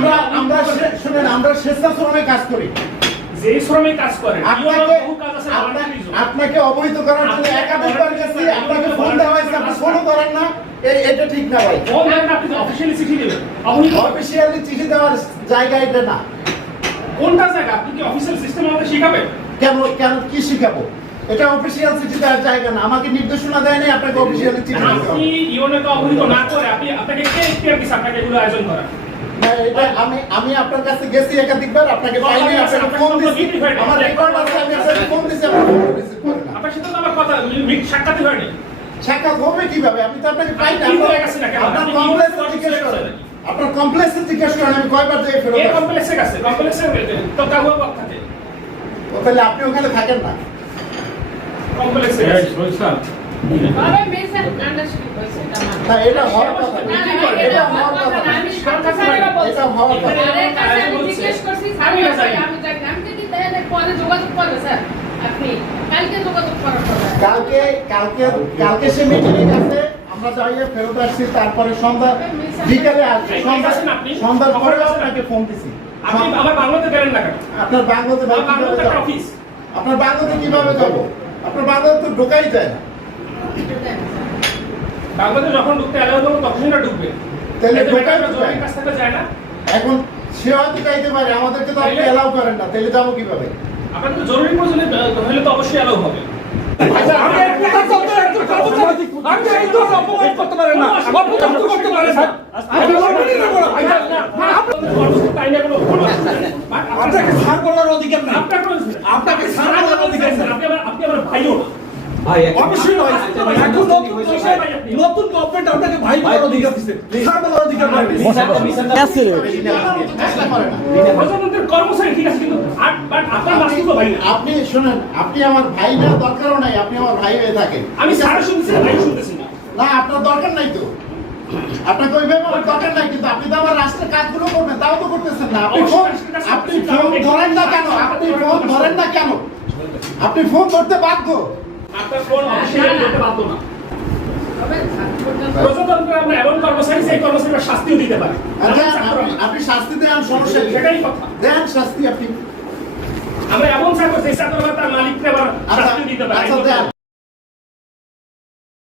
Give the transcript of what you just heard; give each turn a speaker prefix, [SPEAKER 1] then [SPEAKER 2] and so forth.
[SPEAKER 1] আমরা আমরা শুনেন আমরা স্বেচ্ছাশ্রমে কাজ করি।
[SPEAKER 2] যে শ্রমিক কাজ করে
[SPEAKER 1] আপনাকে। আপনাকে অবহিত করার জন্য একাধিকবার গেছি আপনাকে ফোন দেওয়া হয়েছে আপনি ফোনও করেন না এটা ঠিক না ভাই।
[SPEAKER 2] ফোন দেন আপনি অফিসিয়ালি চিঠি দেবেন।
[SPEAKER 1] অফিসিয়ালি চিঠি দেওয়ার জায়গা এটা না।
[SPEAKER 2] কোনটা জায়গা? আপনি কি অফিসিয়াল সিস্টেম আমাদের শিখাবেন?
[SPEAKER 1] কেন কেন কি শিখাবো? এটা অফিসিয়াল চিঠি দেওয়ার জায়গা না। আমাকে নির্দেশনা দেয়নি আপনাকে অফিসিয়ালি চিঠি
[SPEAKER 2] আপনি
[SPEAKER 1] হবে
[SPEAKER 2] ইউনেকে অবহিত না করে আপনি আপনাকে কে দিছে আপনাকে এগুলো আয়োজন করা?
[SPEAKER 1] এটা আমি আমি আপনার কাছে গেছি একাধিকবার আপনাকে পাইনি আপনাকে ফোন দিছি। আমার রেকর্ড আছে আমি আপনাকে ফোন দিছি আপনি ফোন করেন
[SPEAKER 2] আপনার সাথে আমার কথা মিট সাক্ষাৎই হয়নি।
[SPEAKER 1] সাক্ষাৎ হবে কীভাবে? আমি তো আপনাকে পাই না।
[SPEAKER 2] আপনি কি গেছেন নাকি?
[SPEAKER 1] আপনার
[SPEAKER 2] আপনি
[SPEAKER 1] কমপ্লেক্স জিজ্ঞেস করেন। আপনার কমপ্লেক্স জিজ্ঞেস করেন আমি কয়বার থেকে ফেরত
[SPEAKER 2] এই? কমপ্লেক্সে গেছে? কমপ্লেক্সে তো কাগজ পক্ষাতে
[SPEAKER 1] ও তাহলে আপনি ওখানে থাকেন না।
[SPEAKER 2] কমপ্লেক্সে গেছে।
[SPEAKER 3] আরে মেসে আন্ডারস্ট্যান্ড হয়েছে এটা না।
[SPEAKER 1] না এটা হওয়ার কথা। এটা হওয়ার কথা এটা হওয়ার কথা। না।
[SPEAKER 3] আরে কাছে আমি জিজ্ঞেস করছি, স্যার
[SPEAKER 2] আমি
[SPEAKER 3] বলছে, আমি যাই না। আমি যদি দেন, পরে যোগাযোগ করবে, স্যার। আপনি। কালকে যোগাযোগ করার
[SPEAKER 1] কালকে কালকে কালকে সে মিটিং আছে আমরা যাইয়ে ফেরত আসছি তারপরে সন্ধ্যা বিকালে আসছি সন্ধ্যার পরে আপনাকে ফোন দিছি।
[SPEAKER 2] আপনি আমার বাংলাতে না কেন?
[SPEAKER 1] আপনার বাংলাতে?
[SPEAKER 2] অফিস
[SPEAKER 1] আপনার বাংলাতে কীভাবে যাব? আপনার বাংলাতে তো ঢোকাই যায় না।
[SPEAKER 2] বাংলাতে যখন ঢুকতে এলাও দেবো তখনই না ঢুকবে।
[SPEAKER 1] তাহলে না।
[SPEAKER 2] যায় না
[SPEAKER 1] এখন সে হয়তো যাইতে পারে আমাদেরকে তো আপনি এলাও করেন না তাহলে যাব কীভাবে
[SPEAKER 2] আপনার তো জরুরি প্রয়োজনে হলে তো অবশ্যই এলাও হবে
[SPEAKER 1] আচ্ছা,
[SPEAKER 4] না। না। না
[SPEAKER 2] না
[SPEAKER 4] আপনাকে ছাড় বলার অধিকার নাই। আপনাকে ছাড় বলার অধিকার নাই।
[SPEAKER 2] আপনি আমার আপনি আমার ভাইও না
[SPEAKER 4] অবশ্যই নয়। এখন নতুন গভর্নমেন্ট আপনাকে ভাই বলার অধিকার দিচ্ছে ছাড় বলার অধিকার নাই
[SPEAKER 2] প্রধানমন্ত্রীর কর্মচারী ঠিক আছে কিন্তু বাট আপনার বাস্তব ভাই না।
[SPEAKER 1] আপনি শুনেন আপনি আমার ভাই না দরকারও নাই আপনি আমার ভাই হয়ে থাকেন।
[SPEAKER 2] আমি সারা শুনতেছি ভাই শুনতেছি না।
[SPEAKER 1] না আপনার দরকার নাই তো। আপনাকে ওইভাবে আমার দরকার নাই কিন্তু আপনি তো আমার রাষ্ট্রের কাজগুলো করবেন তাও তো করতেছেন না। আপনি ফোন আপনি ফোন ধরেন না কেন? আপনি ফোন ধরেন না কেন? আপনি ফোন ধরতে বাধ্য।
[SPEAKER 2] আপনার কোন অফিসিয়াল করতে পারতো না।
[SPEAKER 3] স্যার,
[SPEAKER 2] প্রজাতন্ত্রে আমরা এমন কর্মচারী সেই কর্মচারীরা শাস্তিও দিতে পারে।
[SPEAKER 1] দেন, আপনি শাস্তি দেন সমস্যা
[SPEAKER 2] সেটাই কথা।
[SPEAKER 1] দেন শাস্তি আপনি।
[SPEAKER 2] আমরা এমন চাকর যে চাকর তার মালিককে আবার
[SPEAKER 1] আচ্ছা
[SPEAKER 2] শাস্তি দিতে পারি।
[SPEAKER 1] আচ্ছা